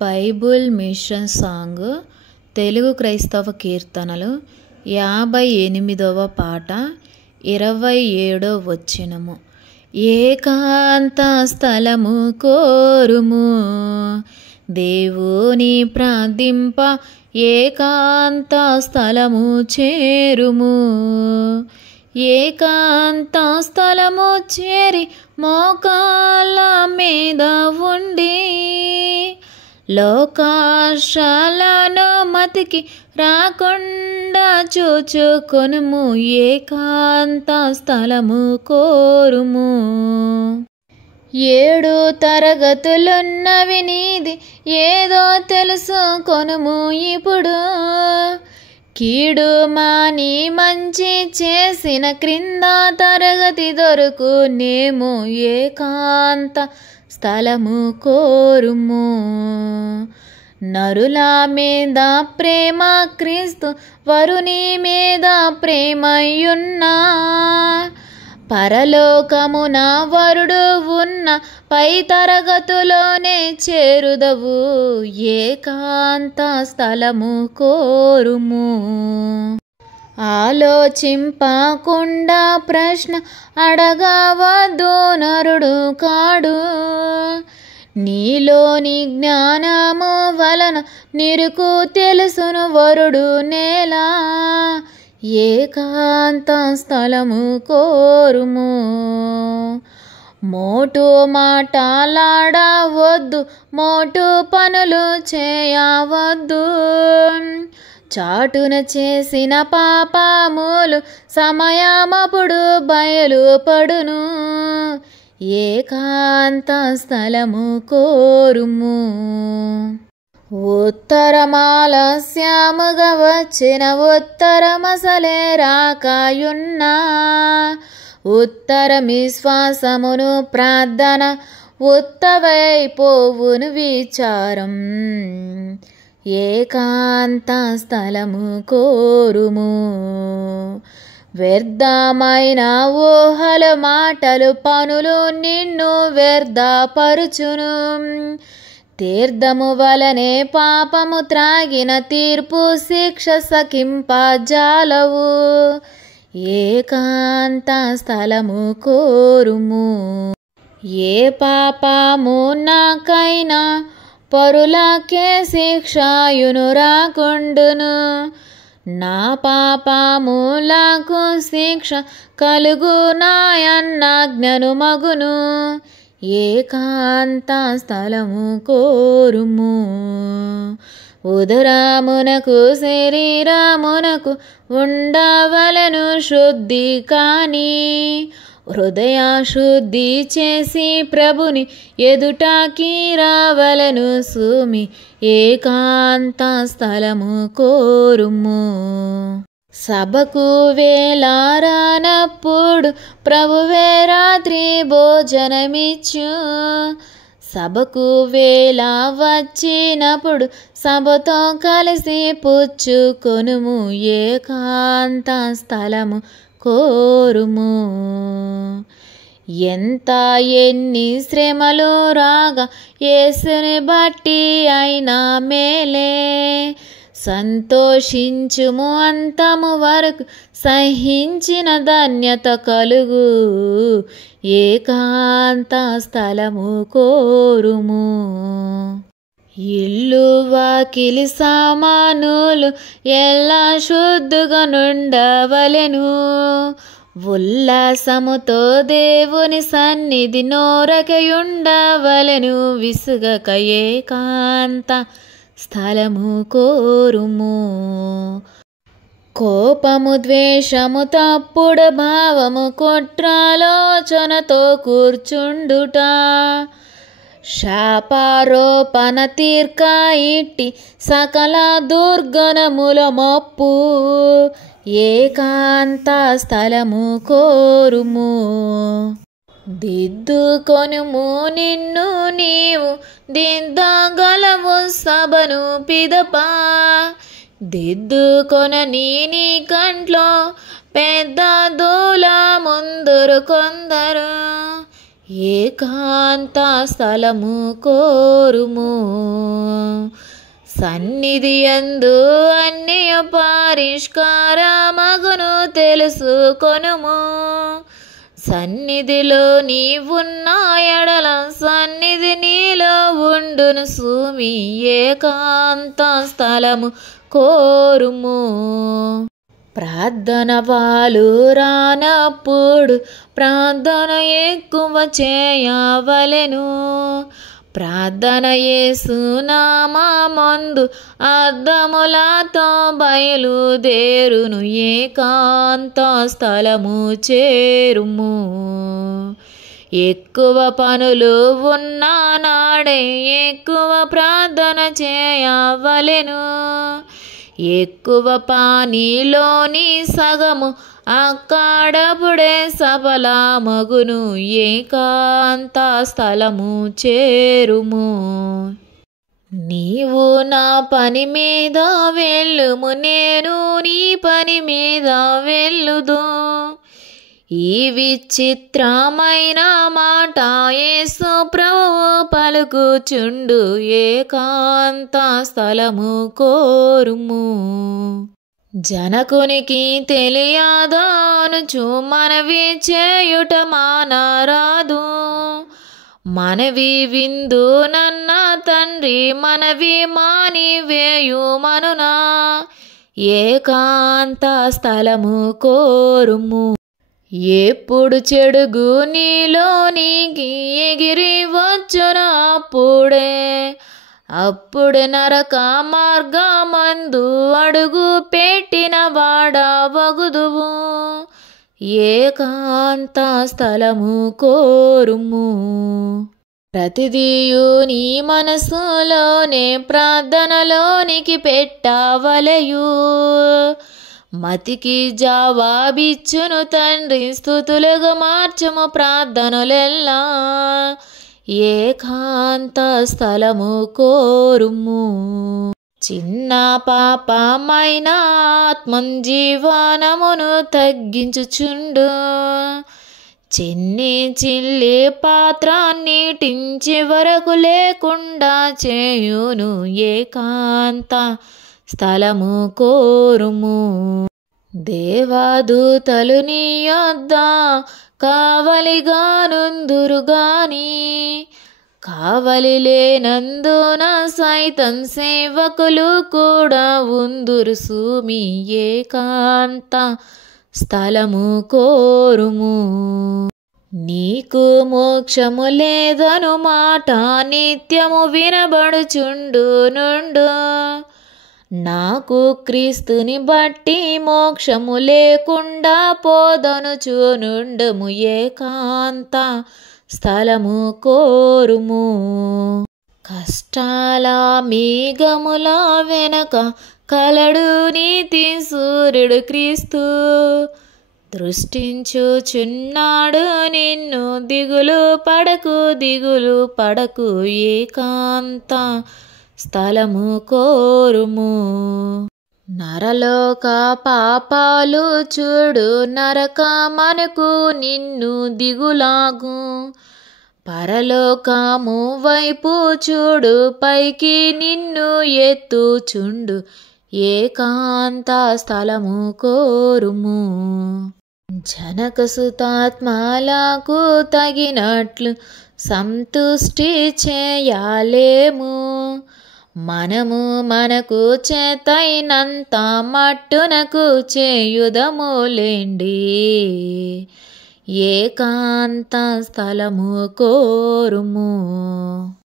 Bible machine song Telugu క్రైస్తవ కీర్తనలు 58వ పాట 27వ వచనము. ఏకాంత స్థలము కోరుము, దేవుని ప్రార్థింప ఏకాంత స్థలము చేరుము. ఏకాంత స్థలము చేరి మోకాళ్ళ మీద ఉండి లోకాశలను మతికి రాకుండా చూచుకొనుము. ఏకాంత స్థలము కోరుము. 7 తరగతులున్నవి నీది ఏదో తెలుసుకొనుము ఇప్పుడు. కీడు మాని మంచి చేసిన క్రింద తరగతి దొరుకునేమో. ఏకాంత స్థలము కోరుము. నరుల మీద ప్రేమ క్రీస్తు వరుని మీద ప్రేమయున్నా, పరలోకమున వరుడు ఉన్న పై తరగతులోనే చేరుదవు. ఏకాంత స్థలము కోరుము. ఆలోచింపకుండా ప్రశ్న అడగవద్దు, నరుడు కాడు. నీలోని జ్ఞానము వలన నిరుకు తెలుసును వరుడు నేలా. ఏకాంత స్థలము కోరుము. మోటు మాటలాడవద్దు, మోటు పనులు చేయవద్దు. చాటున చేసిన పాపములు సమయమప్పుడు బయలుపడును. ఏకాంత స్థలము కోరుము. ఉత్తరమాలస్యముగా వచ్చిన ఉత్తరమసలే రాకయున్నా, ఉత్తరమిశ్వాసమును ప్రార్థన ఉత్తవైపోవును విచారం. ఏకాంత స్థలము కోరుము. వ్యర్థమైన ఊహలు మాటలు పనులు నిన్ను వ్యర్థపరుచును. తీర్థము వలనే పాపము త్రాగిన తీర్పు శిక్ష సకింపజాలవు. ఏకాంత స్థలము కోరుము. ఏ పాపము నాకైనా పరులకే శిక్షాయును రాకుండును. నా పాపములకు శిక్ష కలుగునాయన్నాజ్ఞను మగును. ఏకాంత స్థలము కోరుము. ఉదరమునకు శరీరమునకు ఉండవలెను శుద్ధి కాని, హృదయ శుద్ధి చేసి ప్రభుని ఎదుటకి రావలెను సుమి. ఏకాంత స్థలము కోరుము. సభకు వేళరానప్పుడు ప్రభువే రాత్రి భోజనమిచ్చు. సభకు వేళ వచ్చినప్పుడు సభతో కలిసి పుచ్చుకొనుము. ఏకాంత స్థలము కోరుము. ఎన్ని శ్రమలు రాగా యేసుని బట్టి అయినా మేలే. సంతోషించుము అంతము వరకు సహించిన ధన్యత కలుగు. ఏకాంత స్థలము కోరుము. ఇల్లు వాకిలి సామానులు ఎలా శుద్ధుగా నుండవలెను. ఉల్లాసముతో దేవుని సన్నిధి నోరకయుండవలెను విసుగక. ఏకాంత స్థలము కోరుము. కోపము ద్వేషము తప్పుడు భావము కుట్రాలోచనతో కూర్చుండుట, శాపారోపణ తీర్క ఇట్టి సకల దుర్గణముల మప్పు. ఏకాంత స్థలము కోరుము. దిద్దుకొనుము నిన్ను నీవు, దిద్దగలవు సభను పిదప. దిద్దుకొనని నీ కంట్లో పెద్ద దూల ముందురు కొందరు. ఏకాంత స్థలము కోరుము. సన్నిధి యందు అన్య పరిష్కారమగును తెలుసుకొనుము. సన్నిధిలో నీవున్న ఎడల సన్నిధి నీలో ఉండును సుమి. ఏకాంత స్థలము కోరుము. ప్రార్థన పాలు రానప్పుడు ప్రార్థన ఎక్కువ చేయవలెను. ప్రార్థన యేసు నామమందు అర్థములతో బయలుదేరును. ఏకాంత స్థలము చేరుము. ఎక్కువ పనులు ఉన్న నాడే ఎక్కువ ప్రార్థన చేయవలెను. ఎక్కువ పనిలోని సగము అక్కడప్పుడే సఫలమగును. ఏకాంత స్థలము చేరుము. నీవు నా పని మీద వెళ్ళుము, నేను నీ పని మీద వెళ్ళుదు. ఈ విచిత్రమైన మాట యేసు ప్రభువు పలుకుచుండు. ఏకాంత స్థలము కోరుము. జనకునికి తెలియదానుచు మనవి చేయుట మానరాదు. మనవి విందు నన్న తండ్రి మనవి మానివేయుమనునా. ఏకాంత స్థలము కోరుము. ఎప్పుడు చెడుగు నీలోనికి ఎగిరి వచ్చును అప్పుడే నరక మార్గమందు అడుగు పెట్టిన వాడవగుదువు. ఏకాంత స్థలము కోరుము. ప్రతిదియు నీ మనసులోనే ప్రార్థనలోనికి పెట్టవలయు. మతికి జవాబిచ్చును తండ్రి స్తుతులుగా మార్చుము ప్రార్థనలెల్లా. ఏకాంత స్థలము కోరుము. చిన్న పాపమైన ఆత్మజీవనమును తగ్గించుచుండు. చిన్ని చిల్లి పాత్ర నీటించి వరకు లేకుండా చేయును. ఏకాంత స్థలము కోరుము. దేవదూతలు నీ యొద్ద కావలిగానుందురు గాని కావలి లేనందున సైతం సేవకులు కూడా ఉందురు సుమి. ఏకాంత స్థలము కోరుము. నీకు మోక్షము లేదను మాట నిత్యము వినబడుచుండు నుండు. నాకు క్రీస్తుని బట్టి మోక్షము లేకుండా పోదనుచునుండుము. ఏకాంత స్థలము కోరుము. కష్టాల మేఘముల వెనక కలడు నీతి సూర్యుడు క్రీస్తు. దృష్టించుచున్నాడు నిన్ను, దిగులు పడకు. ఏకాంత స్థలము కోరుము. నరలోక పాపాలు చూడు నరకమనకు నిన్ను దిగులాగు. పరలోకము వైపు చూడు పైకి నిన్ను ఎత్తుచుండు. ఏకాంత స్థలము కోరుము. జనక సుతాత్మలకు తగినట్లు సంతుష్టి చేయలేము. మనకు చేతైనంత మట్టునకు చేయుదములేండి. ఏకాంత స్థలము కోరుము.